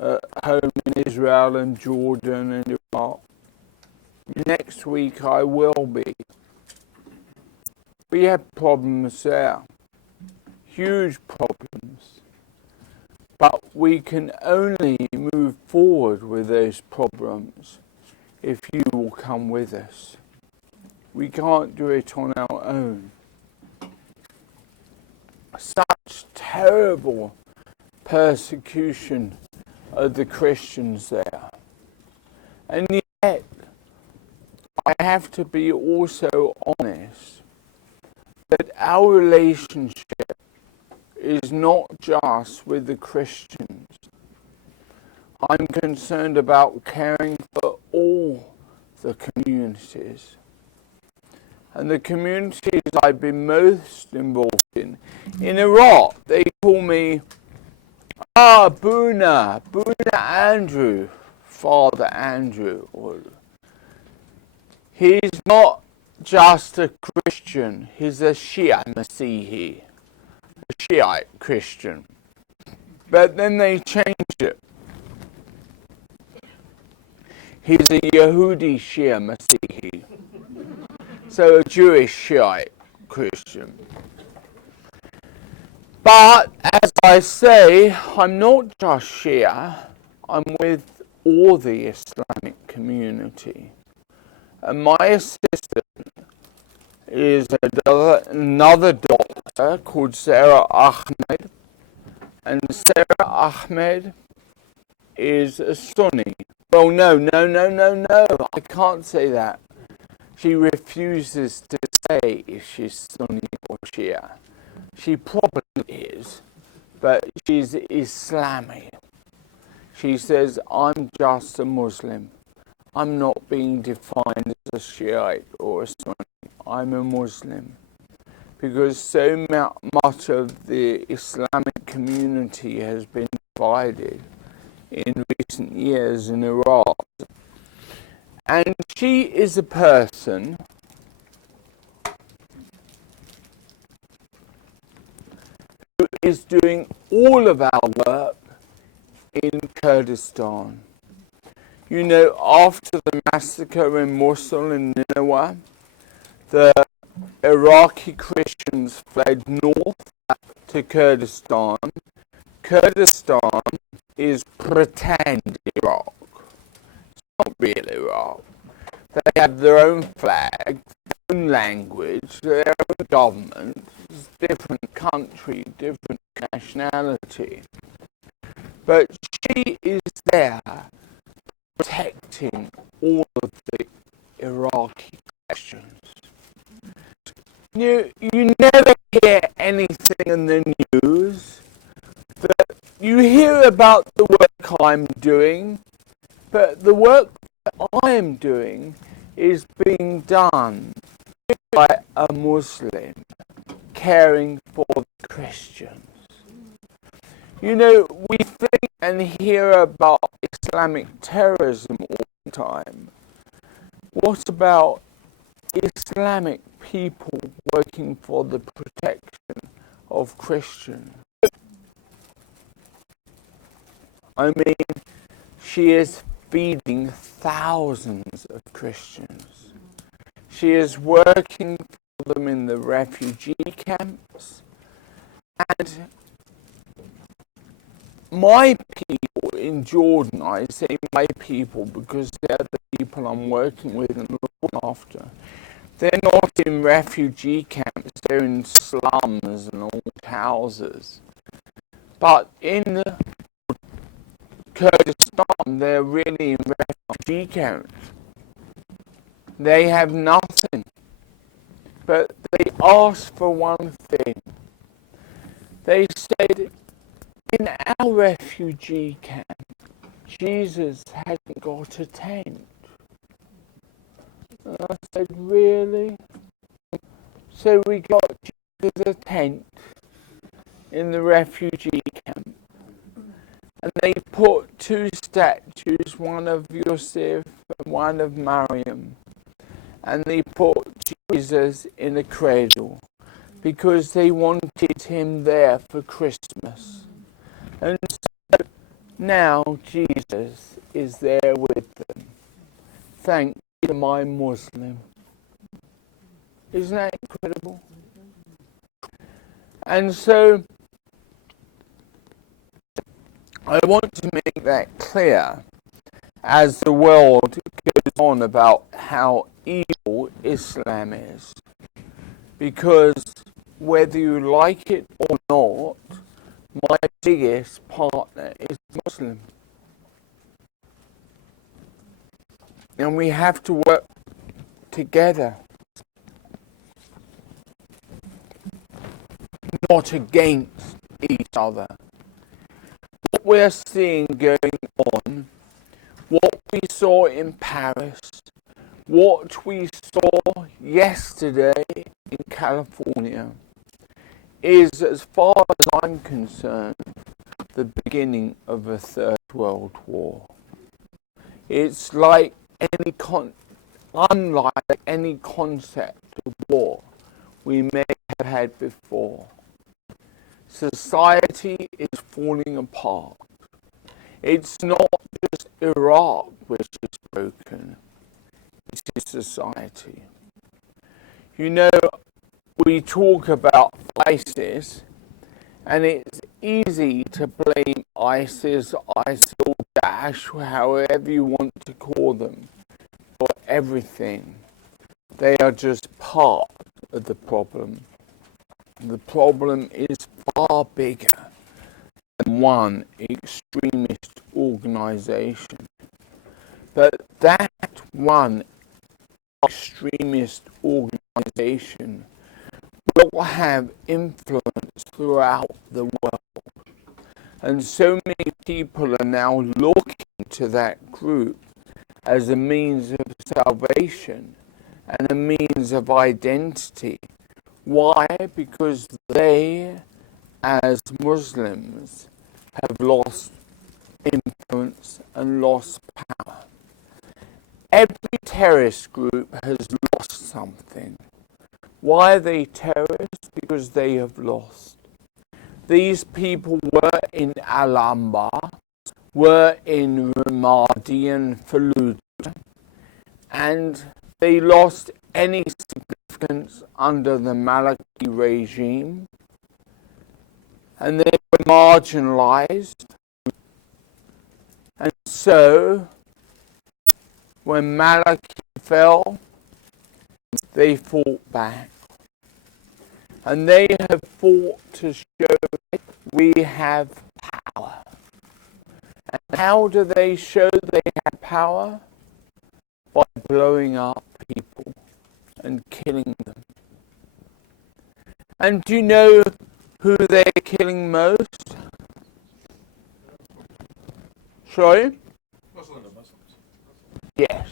at home in Israel and Jordan and Iraq. Next week I will be. We have problems there, huge problems. But we can only move forward with those problems if you will come with us. We can't do it on our own. Such terrible persecution of the Christians there. And yet, I have to be also honest that our relationship is not just with the Christians. I'm concerned about caring for all the communities. And the communities I've been most involved in Iraq, they call me Boona Andrew, Father Andrew. He's not just a Christian, he's a Shia Masihi, a Shiite Christian. But then they changed it. He's a Yehudi Shia Masihi, so a Jewish Shiite Christian. But as I say, I'm not just Shia, I'm with all the Islamic community. And my assistant is another doctor called Sarah Ahmed. And Sarah Ahmed is a Sunni. Well, no, I can't say that. She refuses to say if she's Sunni or Shia. She probably is, but she's Islamic. She says, I'm just a Muslim. I'm not being defined as a Shiite or a Sunni. I'm a Muslim. Because so much of the Islamic community has been divided in recent years in Iraq. And she is a person who is doing all of our work in Kurdistan. You know, after the massacre in Mosul and Nineveh, the Iraqi Christians fled north to Kurdistan. Kurdistan is pretend Iraq. It's not real Iraq. They have their own flag, their own language, their own government, different country, different nationality. But she is there protecting all of the Iraqi Christians. You never hear anything in the news, but you hear about the work I'm doing, but the work that I am doing is being done by a Muslim caring for the Christians. You know, we think and hear about Islamic terrorism all the time. What about Islamic people working for the protection of Christians? I mean, she is feeding thousands of Christians. She is working for them in the refugee camps. And my people in Jordan, I say my people because they're the people I'm working with and looking after. They're not in refugee camps, they're in slums and old houses. But in Kurdistan, they're really in refugee camps. They have nothing. But they asked for one thing. They said, in our refugee camp, Jesus hasn't got a tent. And I said, really? So we got Jesus a tent in the refugee camp. And they put two statues, one of Yosef and one of Mariam. And they put Jesus in a cradle because they wanted him there for Christmas. And so Now Jesus is there with them. Thank you to my Muslim. Isn't that incredible? And so I want to make that clear as the world goes on about how evil Islam is. Because whether you like it or not, my biggest partner is Muslim. And we have to work together, not against each other. What we're seeing going on, what we saw in Paris, what we saw yesterday in California, is, as far as I'm concerned, the beginning of a third world war. It's like unlike any concept of war we may have had before. Society is falling apart. It's not just Iraq which is broken, it is society. You know, we talk about ISIS, and it's easy to blame ISIS, ISIL, Daesh, however you want to call them, for everything. They are just part of the problem. The problem is far bigger than one extremist organization. But that one extremist organization will have influence throughout the world. And so many people are now looking to that group as a means of salvation and a means of identity. Why? Because they, as Muslims, have lost influence and lost power. Every terrorist group has lost something. Why are they terrorists? Because they have lost. These people were in Al-Anbar, were in Ramadi and Fallujah, and they lost any significance under the Maliki regime, and they were marginalized. And so, when Maliki fell, they fought back. And they have fought to show we have power. And how do they show they have power? By blowing up people and killing them. And do you know who they're killing most? Sorry? Muslims. Yes.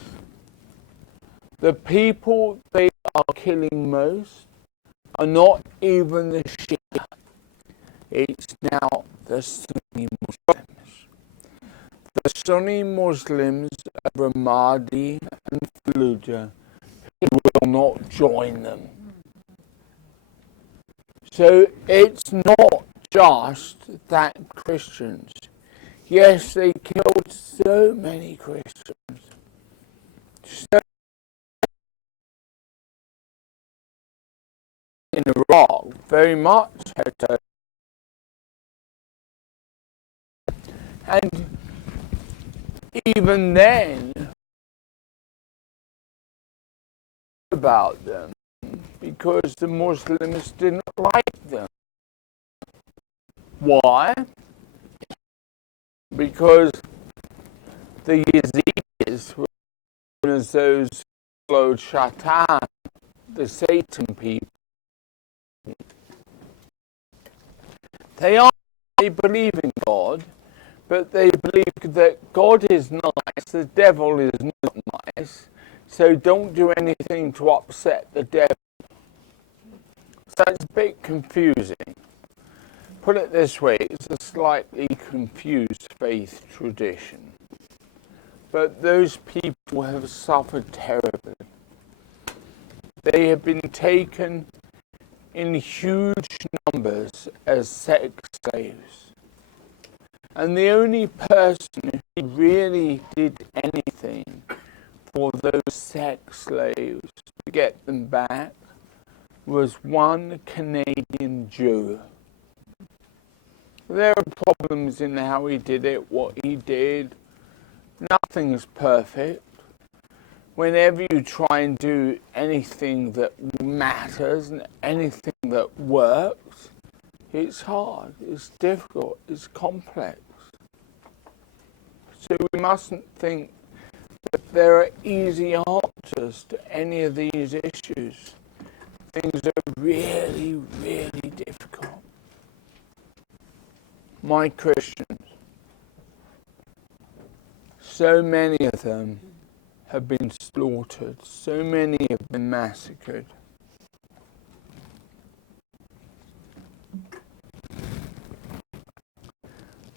The people they are killing most are not even the Shia. It's now the Sunni Muslims. The Sunni Muslims of Ramadi and Fallujah will not join them. So it's not just that Christians. Yes, they killed so many Christians. So in Iraq, very much had. And even then, about them, because the Muslims didn't like them. Why? Because the Yazidis were known as those followed Shaitan, the Satan people. They believe in God, but they believe that God is nice, the devil is not nice, so don't do anything to upset the devil. So it's a bit confusing. Put it this way, it's a slightly confused faith tradition. But those people have suffered terribly. They have been taken in huge numbers as sex slaves. And the only person who really did anything for those sex slaves to get them back was one Canadian Jew. There are problems in how he did it, what he did. Nothing's perfect. Whenever you try and do anything that matters and anything that works, it's hard, it's difficult, it's complex. So we mustn't think that there are easy answers to any of these issues. Things are really, really difficult. My Christians, so many of them have been slaughtered, so many have been massacred.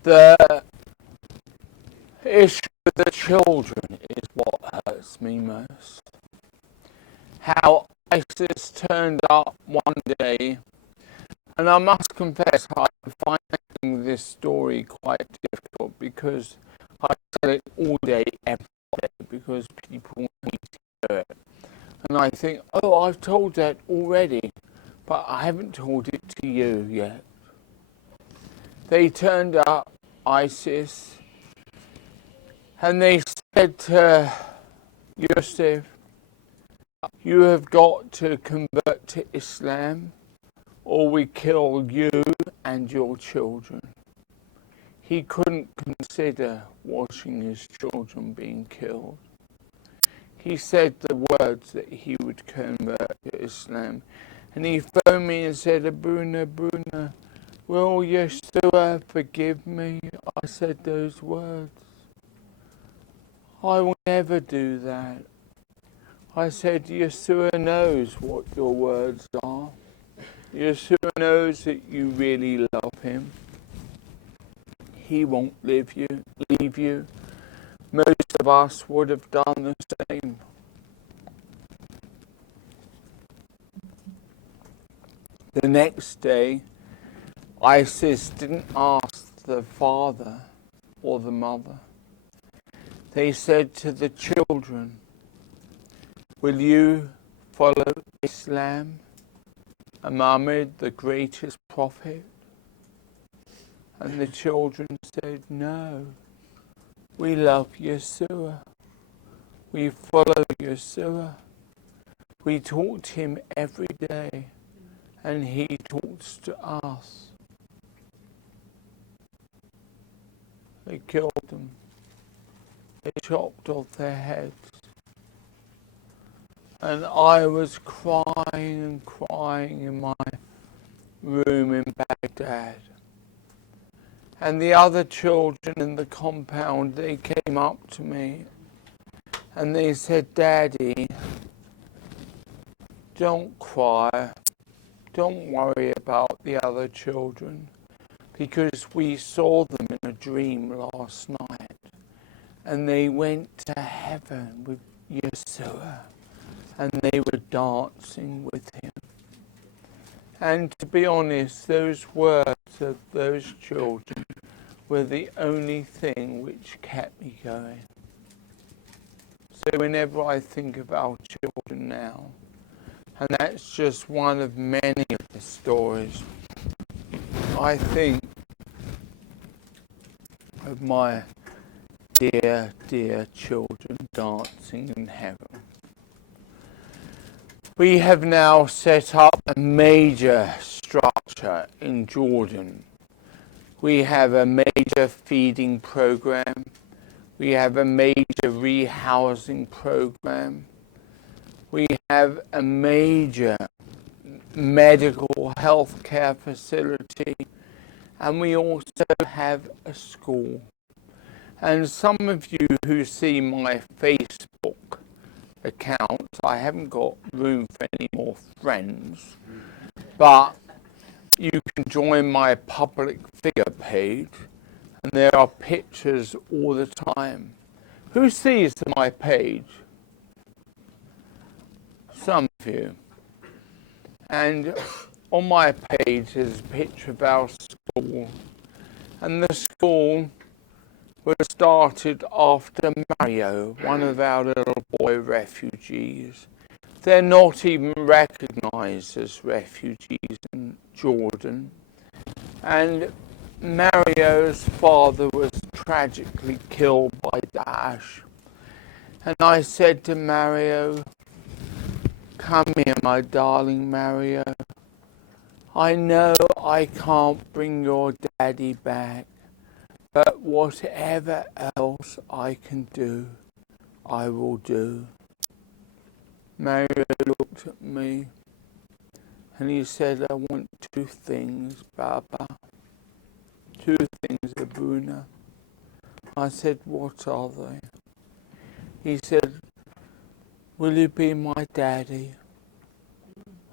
The issue with the children is what hurts me most. How ISIS turned up one day, and I must confess I'm finding this story quite difficult because I tell it all day, every day, because people need to hear it. And I think, oh, I've told that already, but I haven't told it to you yet. They turned up, ISIS, and they said to Yusuf, you have got to convert to Islam or we kill you and your children. He couldn't consider watching his children being killed. He said the words that he would convert to Islam. And he phoned me and said, Abuna, will Yeshua forgive me? I said those words. I will never do that. I said, Yeshua knows what your words are. Yeshua knows that you really love him. He won't leave you. Most of us would have done the same. The next day, ISIS didn't ask the father or the mother. They said to the children, will you follow Islam, Muhammad, the greatest prophet? And the children said, no, we love Yeshua. We follow Yeshua. We talk to him every day, and he talks to us. They killed them. They chopped off their heads. And I was crying in my room in Baghdad. And the other children in the compound, they came up to me and they said, Daddy, don't cry. Don't worry about the other children, because we saw them in a dream last night and they went to heaven with Yeshua and they were dancing with him. And to be honest, those words of those children were the only thing which kept me going. So whenever I think of our children now, and that's just one of many of the stories, I think of my dear, dear children dancing in heaven. We have now set up a major structure in Jordan. We have a major feeding program. We have a major rehousing program. We have a major medical health care facility. And we also have a school. And some of you who see my Facebook account, I haven't got room for any more friends, but you can join my public figure page, and there are pictures all the time. Who sees my page? Some of you. And on my page is a picture of our school, And the school was started after Mario, one of our little boy refugees. They're not even recognised as refugees in Jordan. And Mario's father was tragically killed by Daesh. And I said to Mario, "Come here, my darling Mario. I know I can't bring your daddy back, but whatever else I can do, I will do." Mario looked at me and he said, "I want two things, Baba. Two things, Abuna." I said, "What are they?" He said, "Will you be my daddy?"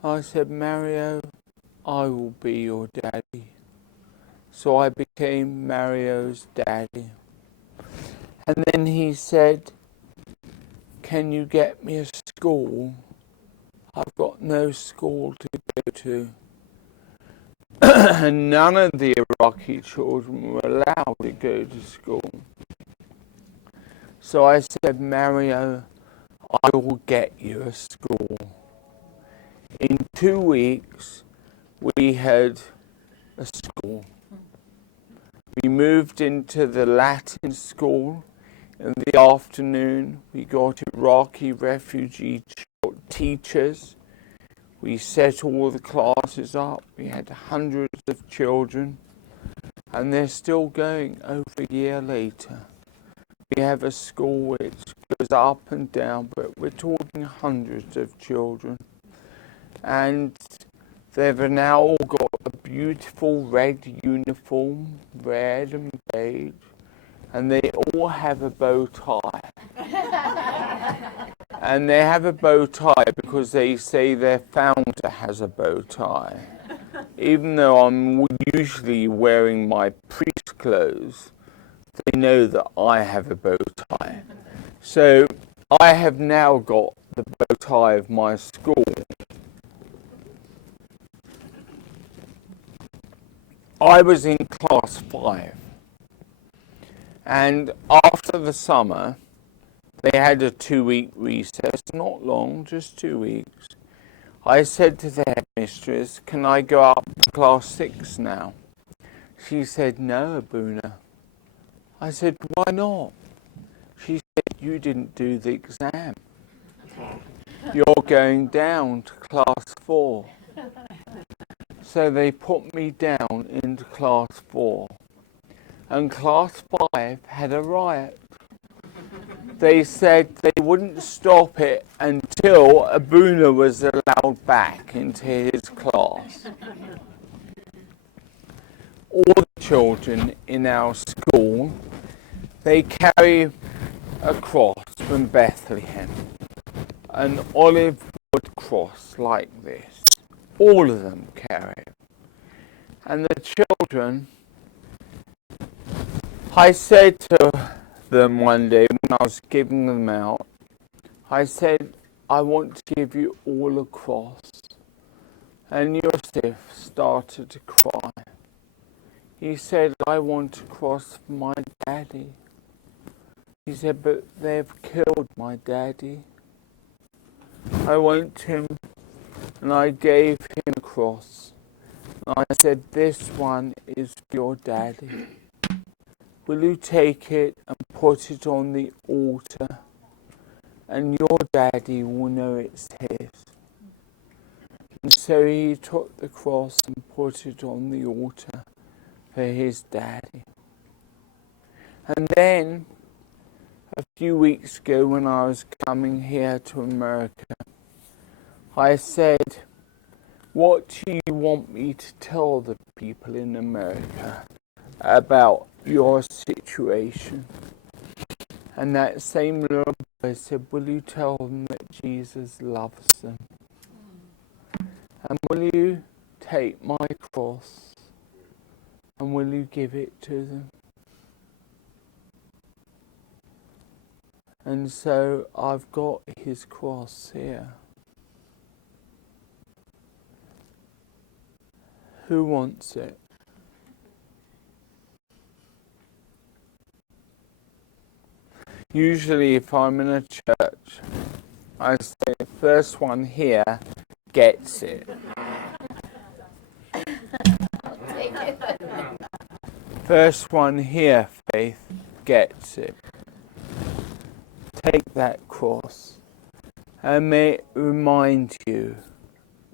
I said, "Mario, I will be your daddy." So I became Mario's daddy. And then he said, "Can you get me a school? I've got no school to go to." And none of the Iraqi children were allowed to go to school. So I said, "Mario, I will get you a school." In 2 weeks, we had a school. We moved into the Latin school. In the afternoon, we got Iraqi refugee teachers. We set all the classes up. We had hundreds of children, and they're still going over a year later. We have a school which goes up and down, but we're talking hundreds of children. And they've now all got a beautiful red uniform, red and beige, and they all have a bow tie. And they have a bow tie because they say their founder has a bow tie. Even though I'm usually wearing my priest clothes, they know that I have a bow tie. So I have now got the bow tie of my school. I was in class 5, and after the summer they had a 2-week recess, not long, just 2 weeks. I said to the headmistress, "Can I go up to class 6 now?" She said, "No, Abuna." I said, "Why not?" She said, "You didn't do the exam. You're going down to class 4. So they put me down into class 4. And class 5 had a riot. They said they wouldn't stop it until Abuna was allowed back into his class. All the children in our school, they carry a cross from Bethlehem, an olive wood cross like this. All of them carry it. And the children, I said to them one day when I was giving them out, I said, "I want to give you all a cross." And Yosef started to cry. He said, "I want a cross for my daddy." He said, "But they've killed my daddy. I want him." And I gave him a cross. And I said, "This one is for your daddy. Will you take it and put it on the altar? And your daddy will know it's his." And so he took the cross and put it on the altar for his daddy. And then, a few weeks ago when I was coming here to America, I said, "What do you want me to tell the people in America about your situation?" And that same little boy said, "Will you tell them that Jesus loves them? And will you take my cross and will you give it to them?" And so I've got his cross here. Who wants it? Usually if I'm in a church, I say the first one here gets it. First one here, Faith, gets it. Take that cross and may it remind you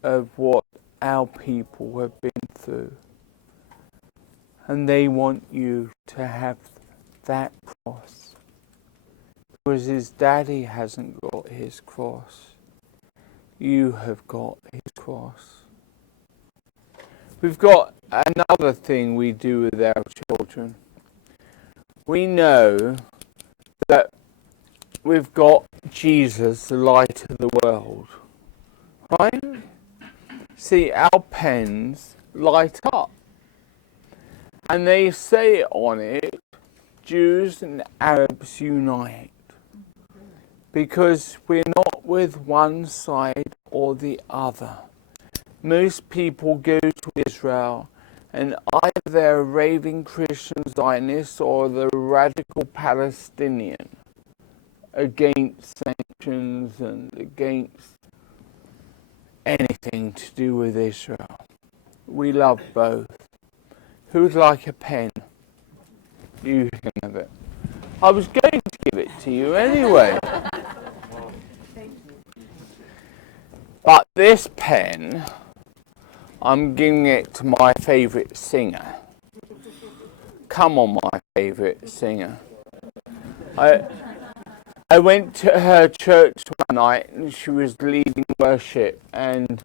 of what our people have been through. And they want you to have that cross. Because his daddy hasn't got his cross. You have got his cross. We've got another thing we do with our children. We know that we've got Jesus, the light of the world. Right? See, our pens light up. And they say on it, Jews and Arabs unite. Because we're not with one side or the other. Most people go to Israel and either they're a raving Christian Zionist or the radical Palestinian against sanctions and against anything to do with Israel. We love both. Who'd like a pen? You can have it. I was going to give it to you anyway. But this pen, I'm giving it to my favourite singer. Come on, my favourite singer. I went to her church one night and she was leading worship, and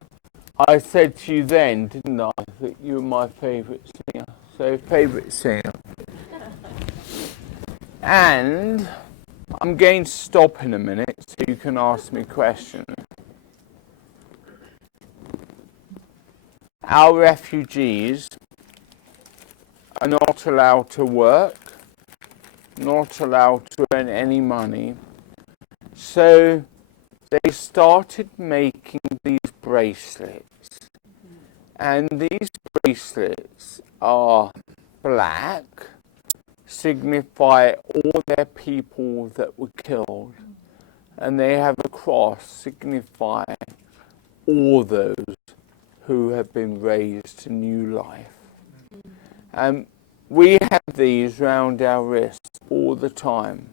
I said to you then, didn't I, that you were my favourite singer. So, favourite singer. And I'm going to stop in a minute so you can ask me questions. Our refugees are not allowed to work, not allowed to earn any money. So they started making these bracelets. And these bracelets are black, signify all their people that were killed. And they have a cross signifying all those who have been raised to new life. We have these round our wrists all the time.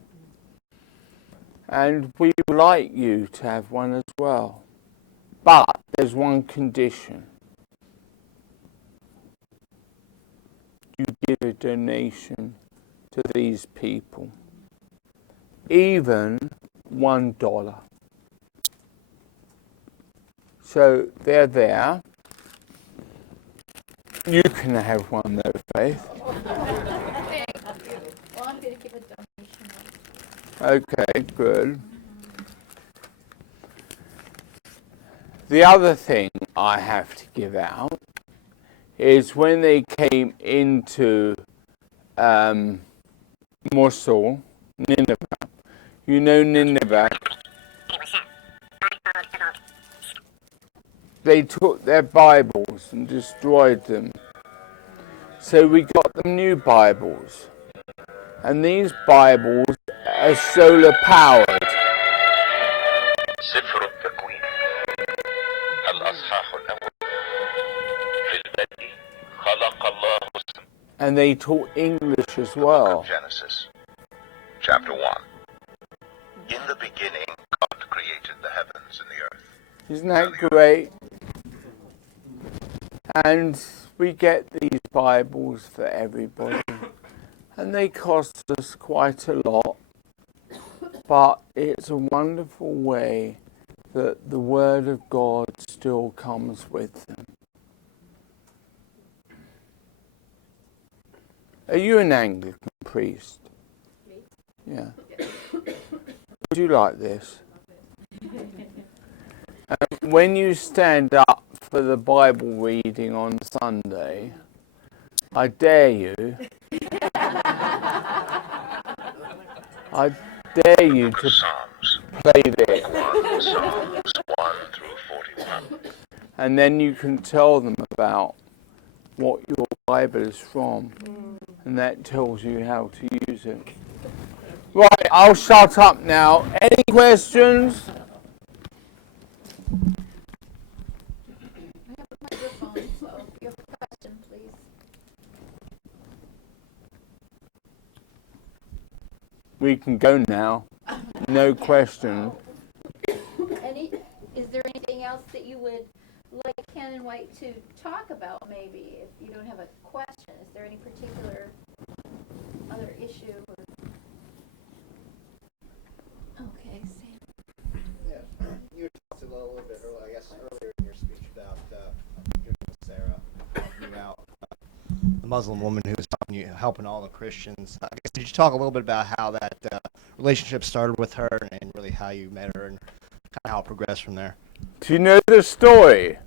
And we would like you to have one as well. But there's one condition. You give a donation to these people. Even $1. So they're there. You can have one though, Faith. Well, I'm going to give a donation. Okay, good. The other thing I have to give out is when they came into Mosul, Nineveh. You know Nineveh. They took their Bibles and destroyed them. So we got them new Bibles. And these Bibles are solar powered. And they taught English as well. Genesis, chapter 1. In the beginning, God created the heavens and the earth. Isn't that great? And we get these Bibles for everybody. And they cost us quite a lot. But it's a wonderful way that the Word of God still comes with them. Are you an Anglican priest? Yeah. Would you like this? When you stand up for the Bible reading on Sunday, I dare you to Psalms, play this. Psalms 1 through 41. And then you can tell them about what your Bible is from. And that tells you how to use it. Right, I'll shut up now. Any questions? I have a microphone, so if you have a question, please. We can go now. No questions. Is there anything else that you would like Ken and White to talk about, maybe, if you don't have a question? Is there any particular other issue? Okay, Sam. Yeah, you talked a little bit earlier, I guess, earlier in your speech about Sarah helping you out. The Muslim woman who was helping all the Christians. I guess, did you talk a little bit about how that relationship started with her and really how you met her and kind of how it progressed from there? Do you know the story?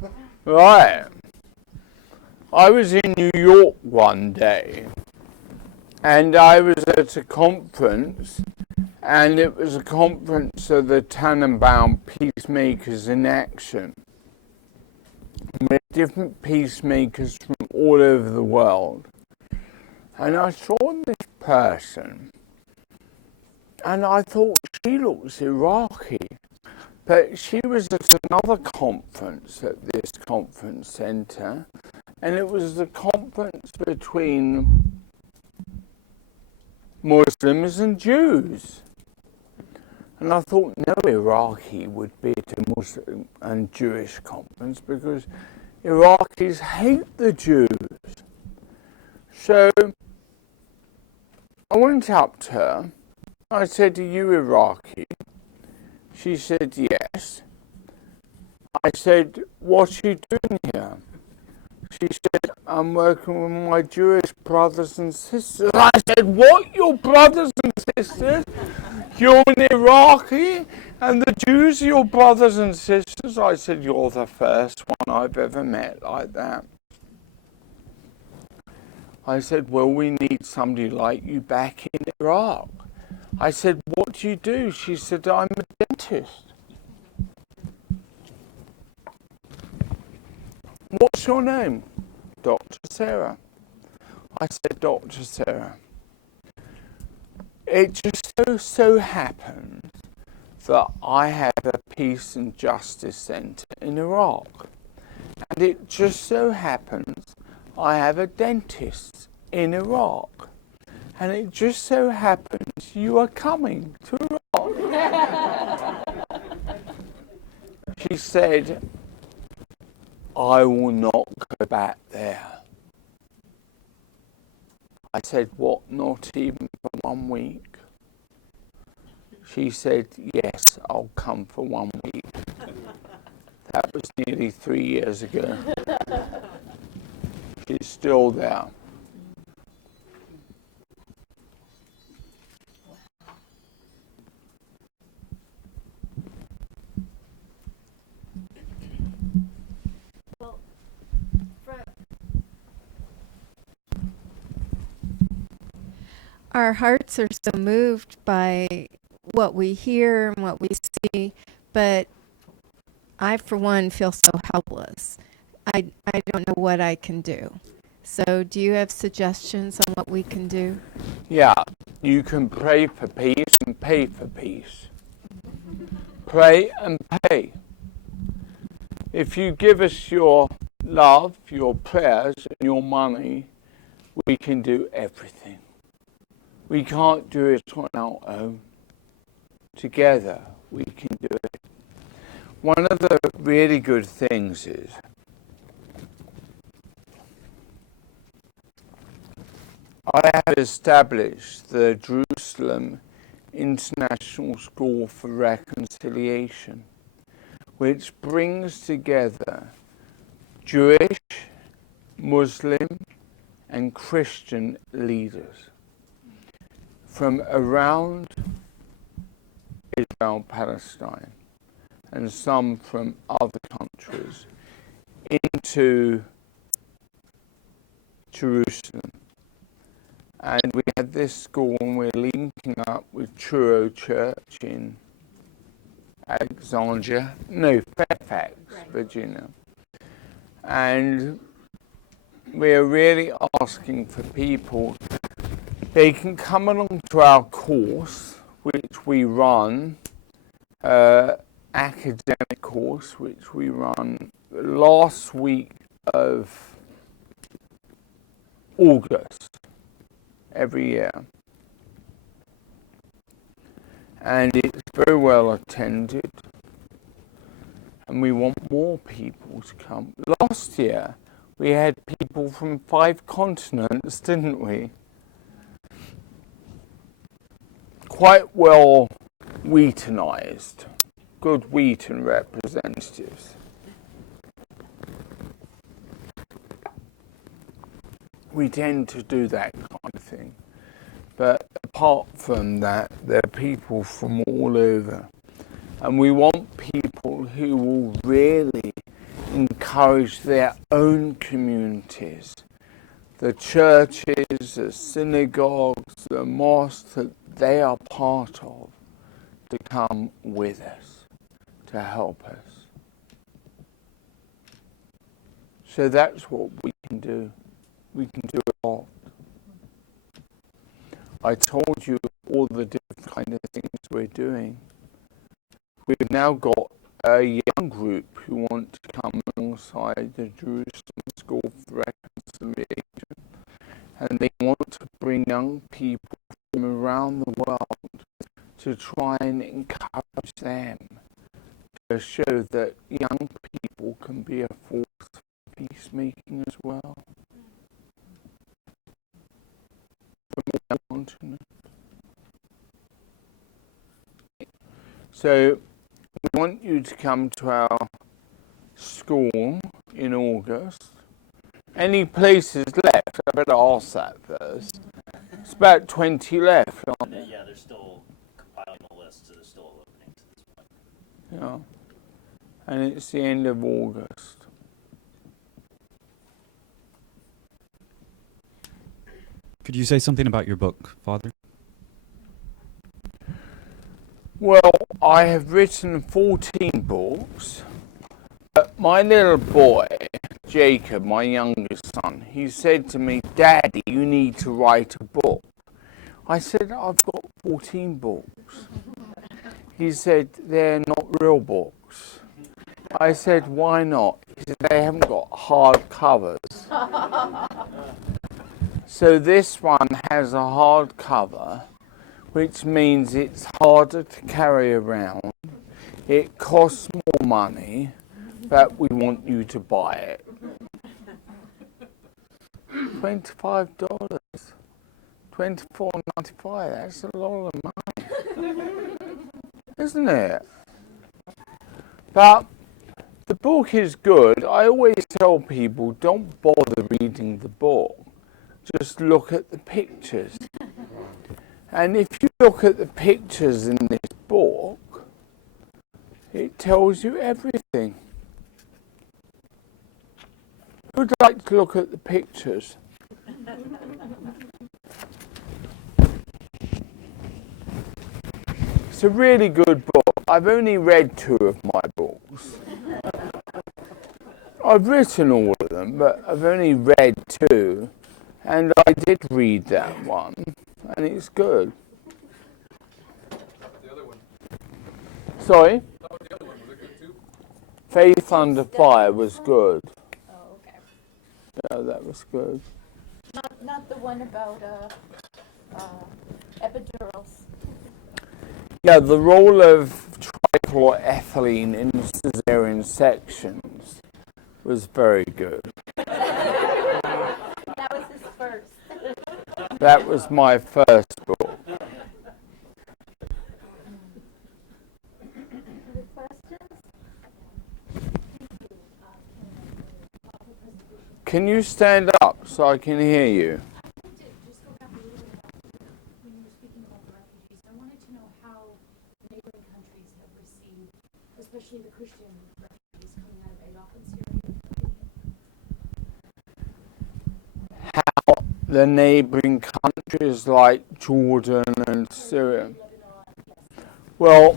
No. Right. I was in New York one day, and I was at a conference, and it was a conference of the Tannenbaum Peacemakers in Action. We had different peacemakers from all over the world. And I saw this person, and I thought she looks Iraqi. But she was at another conference at this conference centre, and it was the conference between Muslims and Jews. And I thought no Iraqi would be at a Muslim and Jewish conference because Iraqis hate the Jews. So I went up to her. I said, "Are you Iraqi?" She said, "Yes." I said, "What are you doing here?" She said, "I'm working with my Jewish brothers and sisters." I said, "What? Your brothers and sisters? You're an Iraqi and the Jews are your brothers and sisters?" I said, "You're the first one I've ever met like that." I said, "Well, we need somebody like you back in Iraq." I said, "What do you do?" She said, "I'm a dentist." "What's your name?" "Dr. Sarah." I said, "Dr. Sarah, it just so happens that I have a peace and justice centre in Iraq. And it just so happens I have a dentist in Iraq. And it just so happens you are coming to Iraq." She said, "I will not go back there." I said, "What, not even for 1 week?" She said, "Yes, I'll come for 1 week." That was nearly 3 years ago. She's still there. Well, our hearts are so moved by what we hear and what we see, but I, for one, feel so helpless. I don't know what I can do. So do you have suggestions on what we can do? Yeah, you can pray for peace and pay for peace. Pray and pay. If you give us your love, your prayers, and your money, we can do everything. We can't do it on our own. Together, we can do it. One of the really good things is I have established the Jerusalem International School for Reconciliation, which brings together Jewish, Muslim, and Christian leaders from around Israel, Palestine, and some from other countries into Jerusalem. And we had this school, and we're linking up with Truro Church in Fairfax, Right. Virginia. And we're really asking for people They can come along to our course, which we run, academic course, which we run last week of August every year. And it's very well attended, and we want more people to come. Last year, we had people from 5 continents, didn't we? Quite well Wheatonized, good Wheaton representatives. We tend to do that kind of thing. But apart from that, there are people from all over. And we want people who will really encourage their own communities, the churches, the synagogues, the mosques that they are part of, to come with us, to help us. So that's what we can do. We can do a lot. I told you all the different kind of things we're doing. We've now got a young group who want to come alongside the Jerusalem School for Reconciliation, and they want to bring young people from around the world to try and encourage them to show that young people can be a force for peacemaking as well. From all continents. So we want you to come to our school in August. Any places left? I better ask that first. It's about 20 left, aren't there? Yeah, they're still compiling the list, so there's still openings at this point. Yeah. And it's the end of August. Could you say something about your book, Father? Well, I have written 14 books, but my little boy, Jacob, my youngest son, he said to me, "Daddy, you need to write a book." I said, "I've got 14 books." He said, "They're not real books." I said, "Why not?" He said, "They haven't got hard covers." So this one has a hard cover, which means it's harder to carry around. It costs more money, but we want you to buy it. $25, $24.95. That's a lot of money, isn't it? But the book is good. I always tell people, don't bother reading the book. Just look at the pictures. And if you look at the pictures in this book, it tells you everything. Who'd like to look at the pictures? It's a really good book. I've only read 2 of my books. I've written all of them, but I've only read 2. And I did read that one, and it's good. The other one. Sorry? How about the other one? Was it good too? Faith Under Fire was good. Oh, okay. Yeah, that was good. Not the one about epidurals. Yeah, the role of trichloroethylene in cesarean sections was very good. That was his first. That was my first book. Other questions? Can you stand up so I can hear you? Just go back a little bit about when you were speaking about the refugees. I wanted to know how neighboring countries have received, especially the Christian refugees coming out of Iraq and Syria. How the neighbouring countries like Jordan and Syria. Well,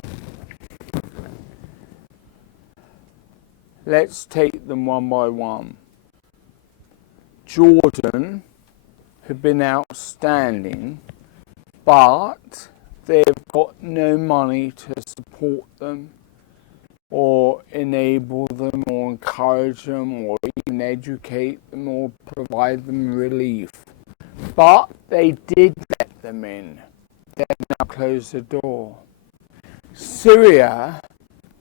let's take them one by one. Jordan have been outstanding, but they've got no money to support them or enable them or encourage them or even educate them or provide them relief. But they did let them in. They've now closed the door. Syria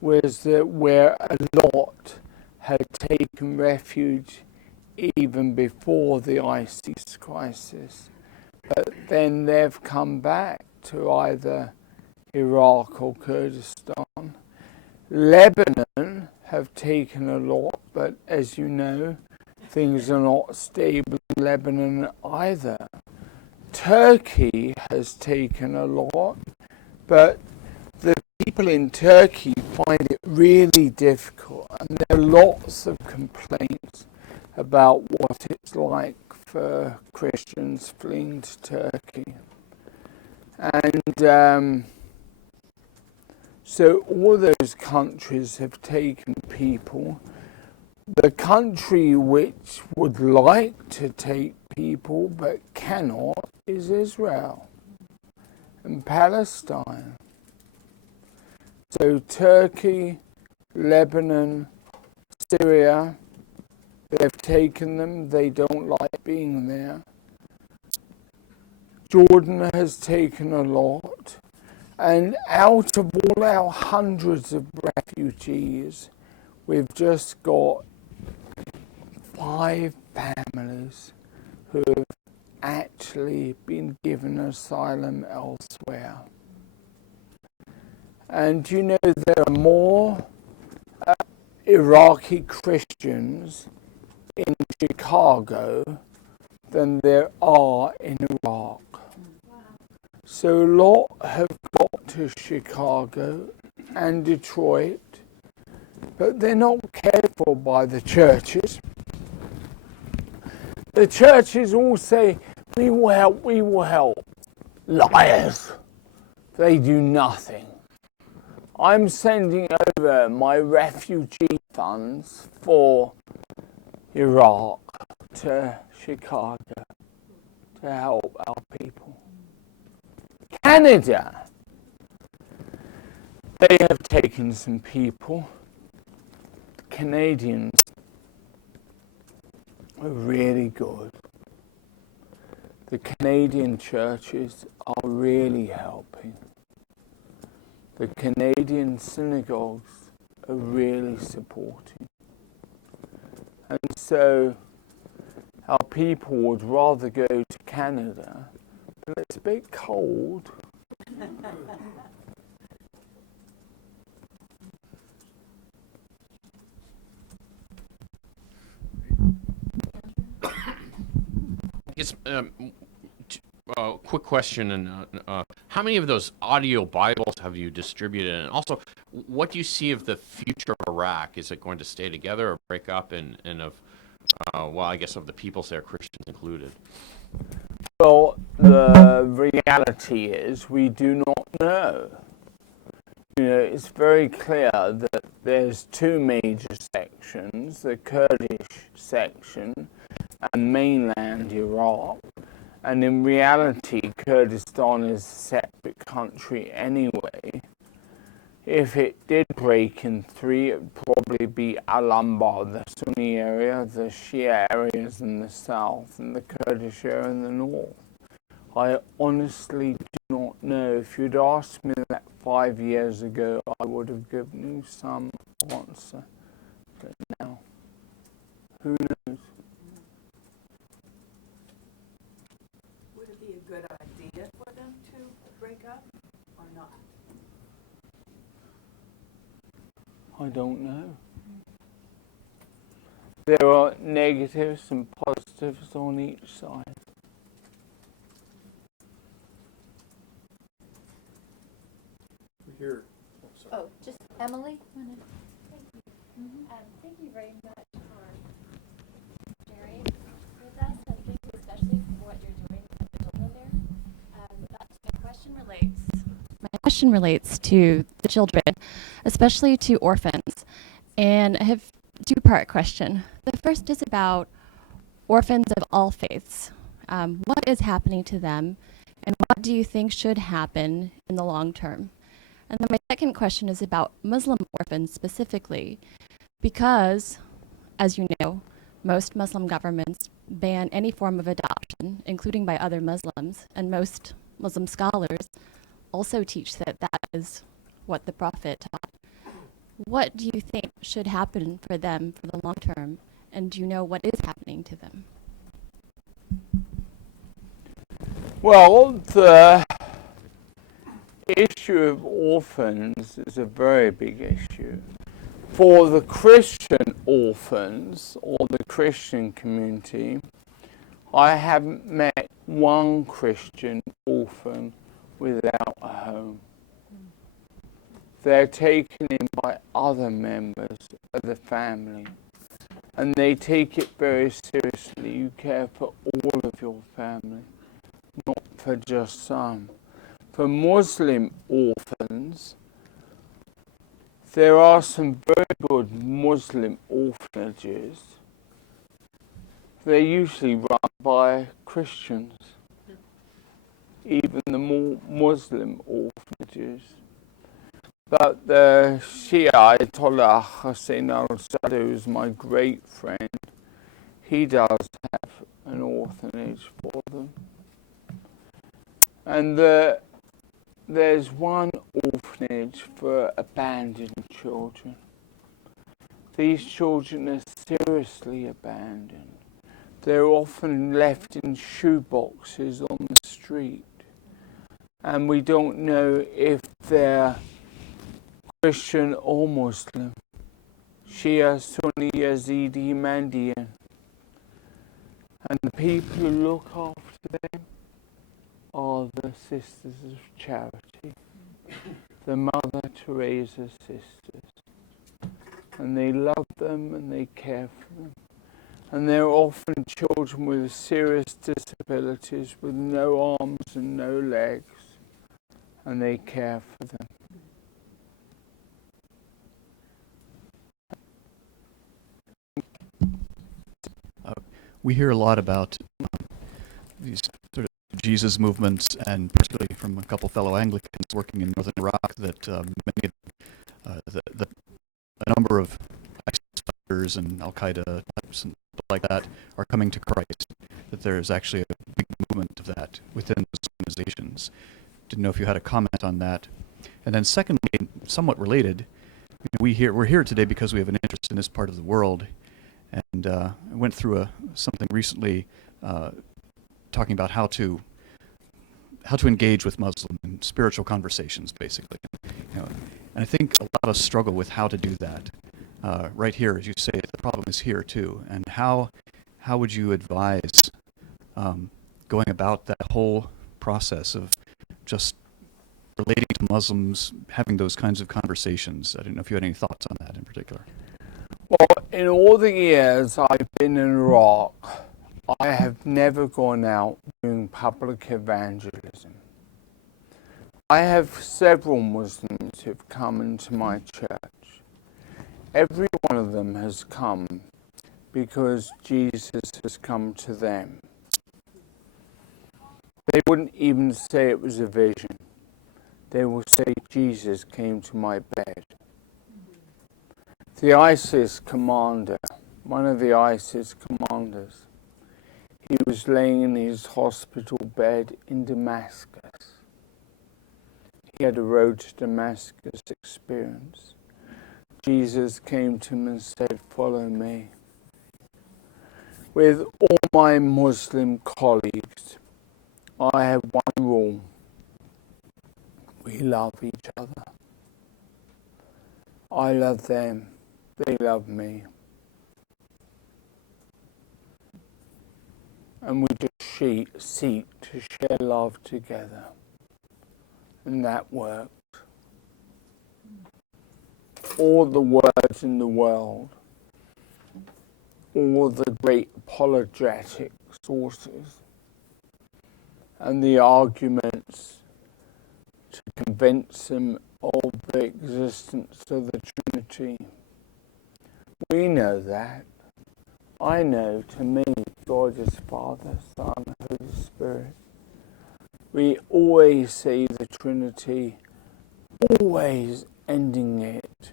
was where a lot had taken refuge even before the ISIS crisis. But then they've come back to either Iraq or Kurdistan. Lebanon have taken a lot, but as you know, things are not stable in Lebanon either. Turkey has taken a lot, but the people in Turkey find it really difficult, and there are lots of complaints about what it's like for Christians fleeing to Turkey. And so all those countries have taken people. The country which would like to take people but cannot is Israel and Palestine. So Turkey, Lebanon, Syria, they've taken them. They don't like being there. Jordan has taken a lot. And out of all our hundreds of refugees, we've just got 5 families who have actually been given asylum elsewhere. And you know, there are more Iraqi Christians in Chicago than there are in Iraq. So a lot have got to Chicago and Detroit, but they're not cared for by the churches. The churches all say, we will help, we will help. Liars. They do nothing. I'm sending over my refugee funds for Iraq to Chicago to help our people. Canada, they have taken some people. The Canadians are really good. The Canadian churches are really helping. The Canadian synagogues are really supporting. And so our people would rather go to Canada, but it's a bit cold. It's quick question, and how many of those audio Bibles have you distributed? And also, what do you see of the future of Iraq? Is it going to stay together or break up? And of, well, I guess of the peoples there, Christians included. Well, the reality is we do not know. You know, it's very clear that there's 2 major sections, the Kurdish section and mainland Iraq. And in reality, Kurdistan is a separate country anyway. If it did break in 3, it would probably be Al-Anbar, the Sunni area, the Shia areas in the south, and the Kurdish area in the north. I honestly do not know. If you'd asked me that 5 years ago, I would have given you some answer. But now, who knows? Would it be a good idea for them to break up or not? I don't know. There are negatives and positives on each side. Here. Oh, sorry. Oh, just Emily? Thank you. Thank you very much for sharing with us, and thank you especially for what you're doing with the children there. But my question relates to the children, especially to orphans, and I have 2-part question. The first is about orphans of all faiths. What is happening to them, and what do you think should happen in the long term? And then my second question is about Muslim orphans specifically, because, as you know, most Muslim governments ban any form of adoption, including by other Muslims, and most Muslim scholars also teach that that is what the Prophet taught. What do you think should happen for them for the long term, and do you know what is happening to them? Well, the issue of orphans is a very big issue. For the Christian orphans or the Christian community, I haven't met one Christian orphan without a home. They're taken in by other members of the family, and they take it very seriously. You care for all of your family, not for just some. For Muslim orphans, there are some very good Muslim orphanages. They're usually run by Christians, even the more Muslim orphanages. But the Shia Ayatollah Hussein al-Sadr, who's my great friend, he does have an orphanage for them. And there's one orphanage for abandoned children. These children are seriously abandoned. They're often left in shoeboxes on the street. And we don't know if they're Christian or Muslim, Shia, Sunni, Yazidi, Mandian. And the people who look after them are the Sisters of Charity, the Mother Teresa sisters. And they love them and they care for them. And they're often children with serious disabilities, with no arms and no legs, and they care for them. We hear a lot about these sort of Jesus movements, and particularly from a couple fellow Anglicans working in northern Iraq, that many of a number of ISIS fighters and Al-Qaeda types and stuff like that are coming to Christ, that there's actually a big movement of that within those organizations. Didn't know if you had a comment on that. And then secondly, somewhat related, we're here today because we have an interest in this part of the world. And I went through something recently talking about how to engage with Muslim in spiritual conversations, basically. And I think a lot of us struggle with how to do that. Right here, as you say, the problem is here too. And how would you advise going about that whole process of just relating to Muslims, having those kinds of conversations? I didn't know if you had any thoughts on that in particular. Well, in all the years I've been in Iraq, I have never gone out doing public evangelism. I have several Muslims who've come into my church. Every one of them has come because Jesus has come to them. They wouldn't even say it was a vision. They will say, Jesus came to my bed. The ISIS commander, one of the ISIS commanders, he was laying in his hospital bed in Damascus. He had a road to Damascus experience. Jesus came to him and said, follow me. With all my Muslim colleagues, I have one rule. We love each other. I love them. They love me. And we just seek to share love together. And that works. All the words in the world, all the great apologetic sources, and the arguments to convince them of the existence of the Trinity. We know that. I know, to me, God is Father, Son, Holy Spirit. We always say the Trinity, always ending it.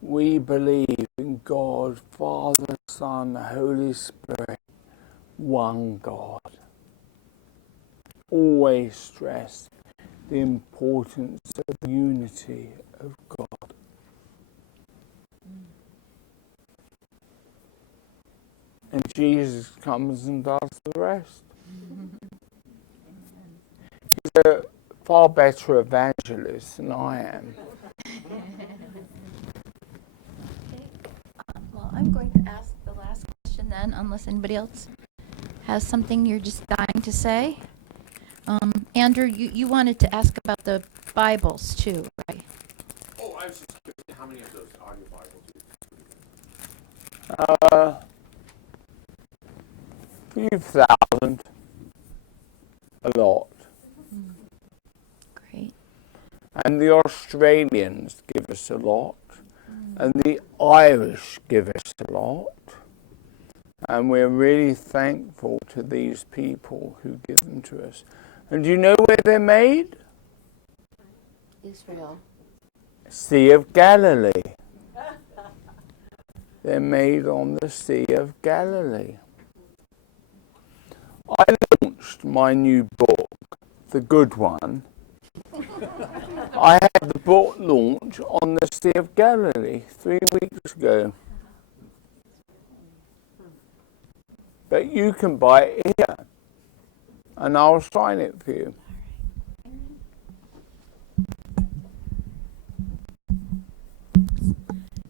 We believe in God, Father, Son, Holy Spirit, one God. Always stress the importance of the unity of God. And Jesus comes and does the rest. He's a far better evangelist than I am. Well, I'm going to ask the last question then, unless anybody else has something you're just dying to say. Andrew, you wanted to ask about the Bibles too, right? Oh, I was just curious, how many of those audio Bibles do you Few thousand, a lot. Great. And the Australians give us a lot. And the Irish give us a lot. And we're really thankful to these people who give them to us. And do you know where they're made? Israel. Sea of Galilee. They're made on the Sea of Galilee. I launched my new book, the good one. I had the book launch on the Sea of Galilee 3 weeks ago. But you can buy it here, and I'll sign it for you.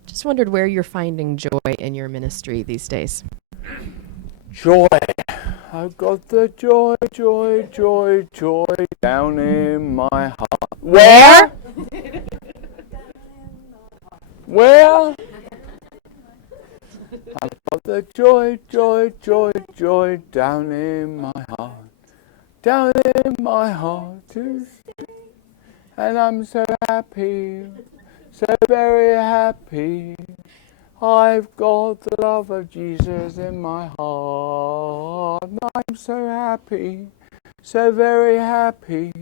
Just wondered where you're finding joy in your ministry these days. Joy. I've got the joy, joy, joy, joy down in my heart. Where? Where? I've got the joy, joy, joy, joy down in my heart. Down in my heart to stay. And I'm so happy, so very happy. I've got the love of Jesus in my heart. I'm so happy, so very happy.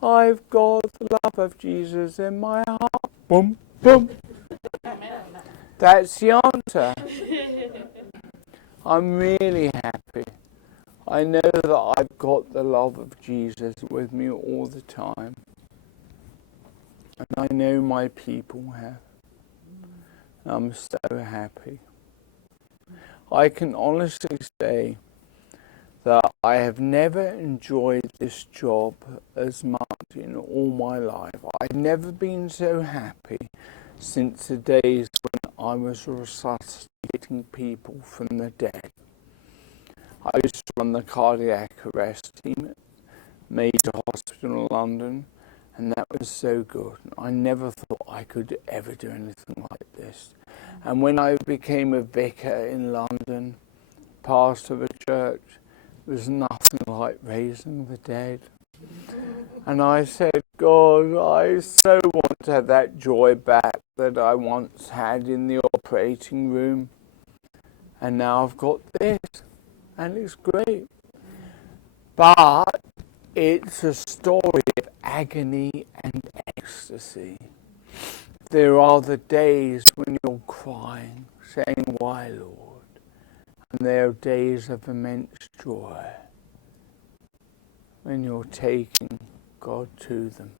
I've got the love of Jesus in my heart. Boom, boom. That's the answer. I'm really happy. I know that I've got the love of Jesus with me all the time. And I know my people have. I'm so happy. I can honestly say that I have never enjoyed this job as much in all my life. I've never been so happy since the days when I was resuscitating people from the dead. I used to run the cardiac arrest team at Major Hospital in London, and that was so good. I never thought I could ever do anything like this. And when I became a vicar in London, pastor of a church, it was nothing like raising the dead. And I said, God, I so want to have that joy back that I once had in the operating room. And now I've got this, and it's great. But it's a story of agony and ecstasy. There are the days when you're crying, saying, why, Lord? And there are days of immense joy when you're taking God to them.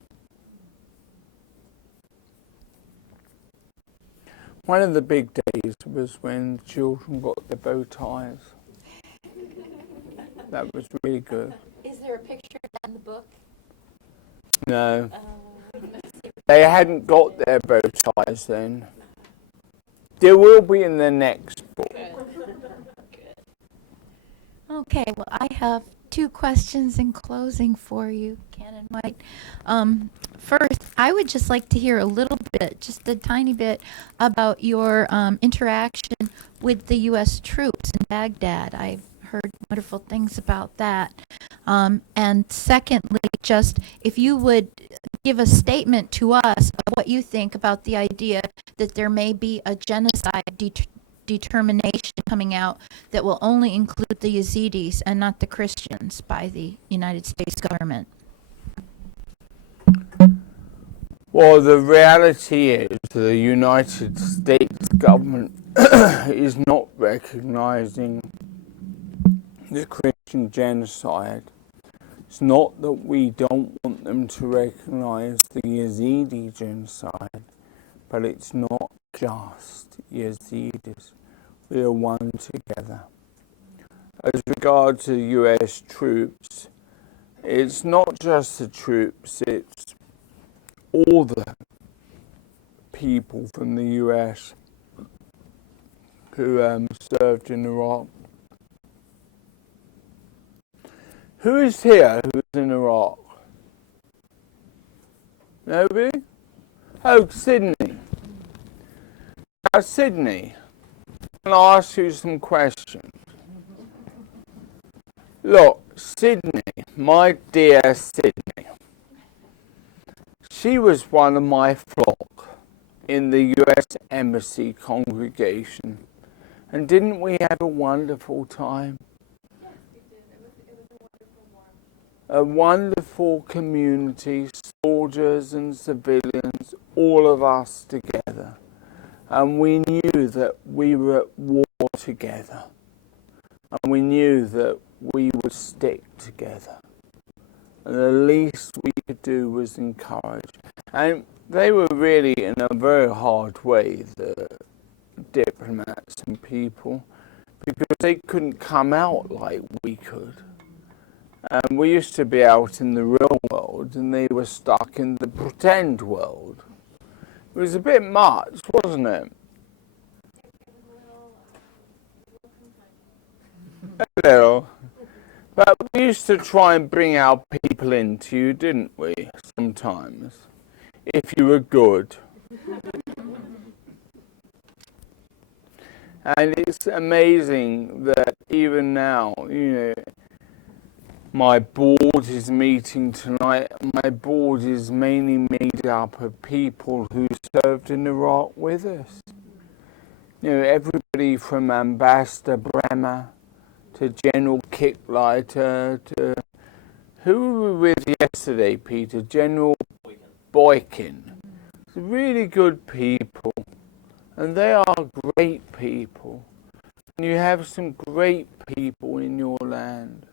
One of the big days was when children got their bow ties. That was really good. Is there a picture of that in the book? No. They hadn't got their bow ties then. There will be in the next book. Okay, well, I have 2 questions in closing for you, Canon White. First, I would just like to hear a little bit, just a tiny bit, about your interaction with the U.S. troops in Baghdad. I've heard wonderful things about that. And secondly, just if you would give a statement to us of what you think about the idea that there may be a genocide determination coming out that will only include the Yazidis and not the Christians by the United States government? Well, the reality is the United States government is not recognizing the Christian genocide. It's not that we don't want them to recognize the Yazidi genocide, but it's not just Yazidis. We are one together. As regards to US troops, it's not just the troops, it's all the people from the US who served in Iraq. Who is here who is in Iraq? Nobody? Oh, Sydney. Now, Sydney, can I ask you some questions? Look, Sydney, my dear Sydney, she was one of my flock in the US Embassy congregation. And didn't we have a wonderful time? Yes, we did. It was a wonderful one. A wonderful community, soldiers and civilians, all of us together. And we knew that we were at war together. And we knew that we would stick together. And the least we could do was encourage. And they were really, in a very hard way, the diplomats and people, because they couldn't come out like we could. And we used to be out in the real world, and they were stuck in the pretend world. It was a bit much, wasn't it? A little. But we used to try and bring our people into you, didn't we, sometimes? If you were good. And it's amazing that even now, my board is meeting tonight. My board is mainly made up of people who served in Iraq with us. Everybody from Ambassador Bremer to General Kicklighter to who were we with yesterday, Peter? General Boykin. Really good people. And they are great people. And you have some great people in your land.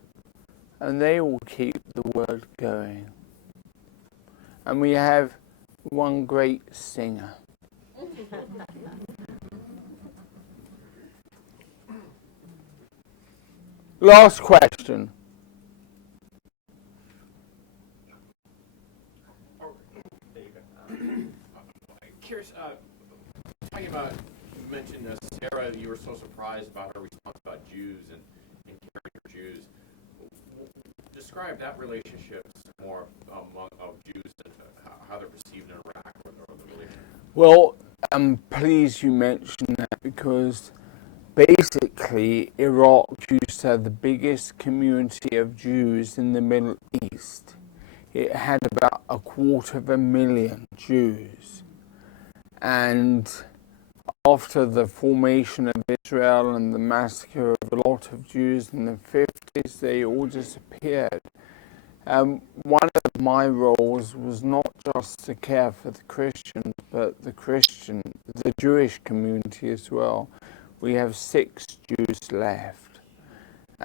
And they will keep the word going. And we have one great singer. Last question. Curious, talking about, you mentioned Sarah, you were so surprised about her response about Jews and caring for Jews. Describe that relationship more of Jews and how they're perceived in Iraq or the relationship. Well, I'm pleased you mentioned that because basically Iraq used to have the biggest community of Jews in the Middle East. It had about 250,000 Jews. And after the formation of Israel and the massacre of a lot of Jews in the 50s, they all disappeared. One of my roles was not just to care for the Christians, but the Jewish community as well. We have 6 Jews left.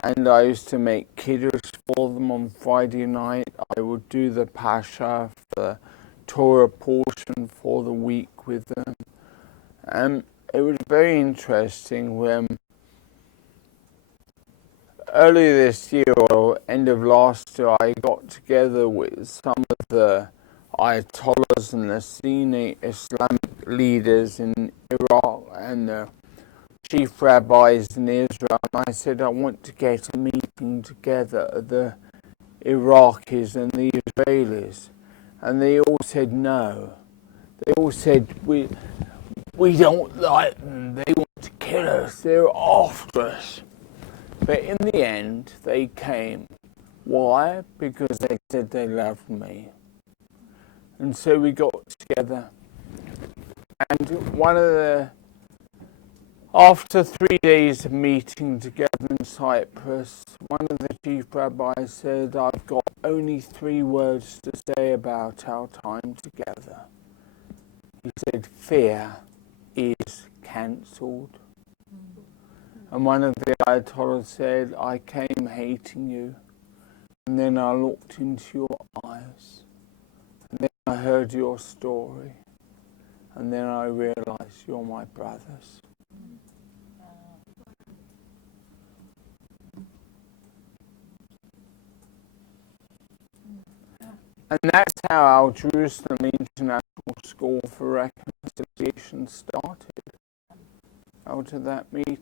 And I used to make kiddush for them on Friday night. I would do the Pascha, the Torah portion for the week with them. And it was very interesting when earlier this year or end of last year, I got together with some of the Ayatollahs and the senior Islamic leaders in Iraq and the chief rabbis in Israel. And I said, I want to get a meeting together of the Iraqis and the Israelis. And they all said no. They all said, we don't like them. They want to kill us. They're after us. But in the end, they came. Why? Because they said they loved me. And so we got together. And one of the After 3 days of meeting together in Cyprus, one of the chief rabbis said, I've got only 3 words to say about our time together. He said, fear is cancelled. And one of the Ayatollahs said, I came hating you, and then I looked into your eyes, and then I heard your story, and then I realized you're my brothers. And that's how our Jerusalem International School for Reconciliation started, out of that meeting.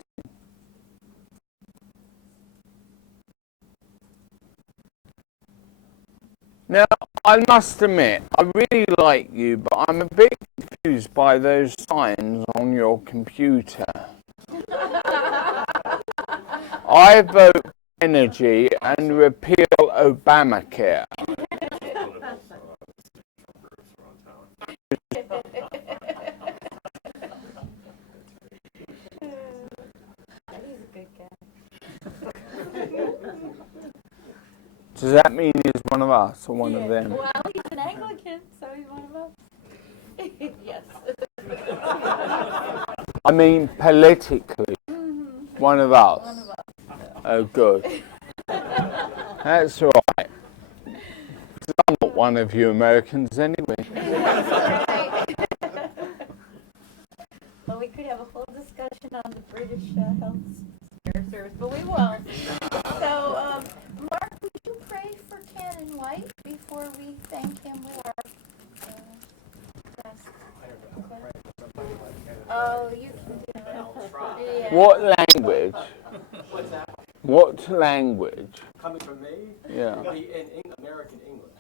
Now, I must admit, I really like you, but I'm a bit confused by those signs on your computer. I vote energy and repeal Obamacare. He's a good guy. Does that mean he's one of us or one of them? Well, he's an Anglican, so he's one of us. Yes. I mean politically, one of us. One of us. Oh, good. That's all right. 'Cause I'm not one of you Americans anyway. Well, we could have a whole discussion on the British health service, but we won't. So, Mark, would you pray for Canon White before we thank him with our Oh, you can do that. Yeah. What language? What's that? What language? Coming from me? Yeah. It'll be in American English.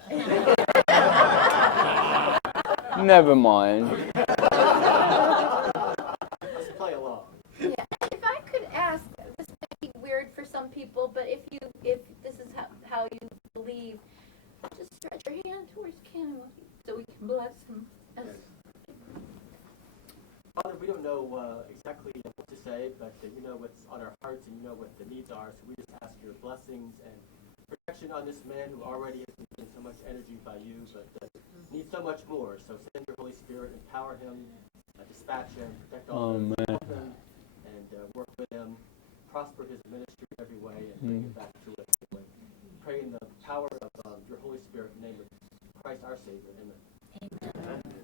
Never mind. Let's play along. Yeah. If I could ask, this may be weird for some people, but if this is how you believe, just stretch your hand towards Canon so we can bless him. Father, we don't know exactly what to say, but you know what's on our hearts and you know what the needs are, so we just ask your blessings and protection on this man who already has been given so much energy by you, but needs so much more. So send your Holy Spirit, empower him, dispatch him, protect all of us, help him, and work with him, prosper his ministry in every way, and bring it back to us. Anyway. Pray in the power of your Holy Spirit in the name of Christ our Savior. Amen.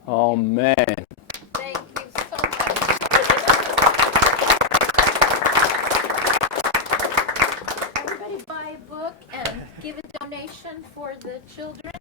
Amen. Thank you so much. Everybody buy a book and give a donation for the children.